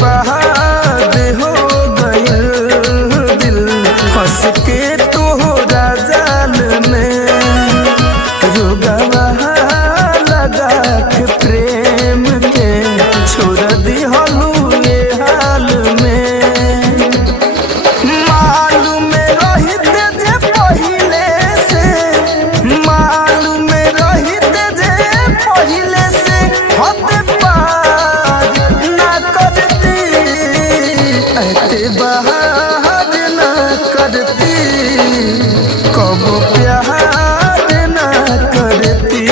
बहाद हो गइल दिल फंस के तोहरा जाल में रुगवा लगा के प्रेम के छोड़ दिहलू ये हाल में। मालूम रहित जे पहिले से मालूम रहित जे पहिले से हद पार ना करती ऐते बहार ना करती कब प्यार ना करती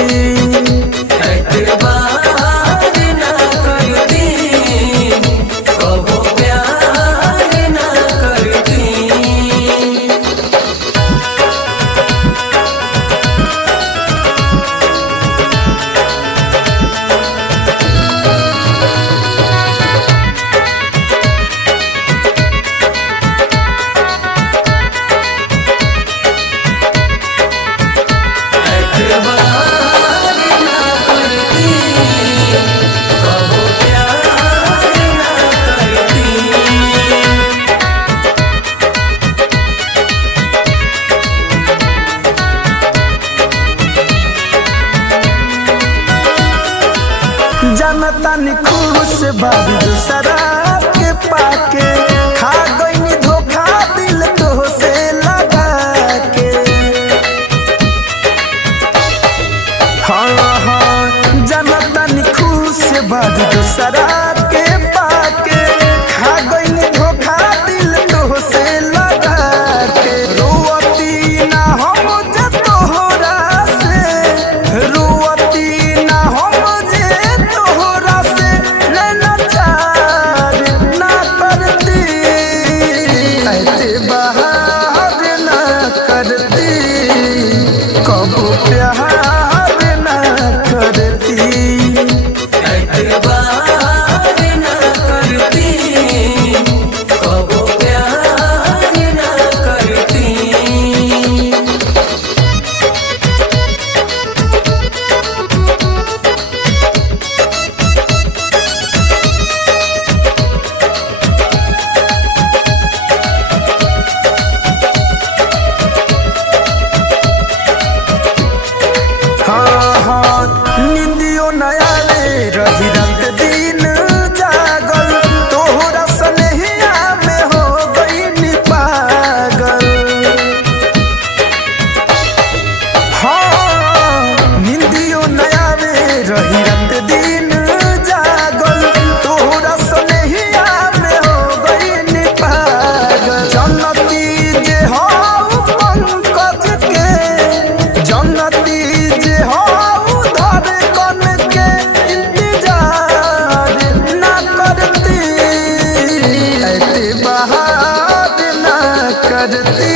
ऐते बहार ना करती कब प्यार ना करती। जनता ने खुश बाबू दूसरा के पाके खा गई धोखा दिल तो से लगा के। हाँ हाँ जनता ने खुश बाबू दूसरा के पाके खा गई धोखा दिल तो से लगा के। रोती ना हम जे तोहरा से रोती ना हम जे तोहरा से नैना चार ना करती ऐते बहार ना करती कब प्यार ना करती ऐते बहार ना करती कब प्यार ना करती। हाँ हाँ निंदियो नया रे रही रात दिन जागल तोहरा सनेहिया में हो गई पागल। हाँ निंदियो नया रे रही रात दिन जागल तोहरा सनेहिया में हो गई पागल। जन्नती जे हो पंकज के जन्नती जे हो धड़कन के इंतजार ना करती ऐते बहार ना करती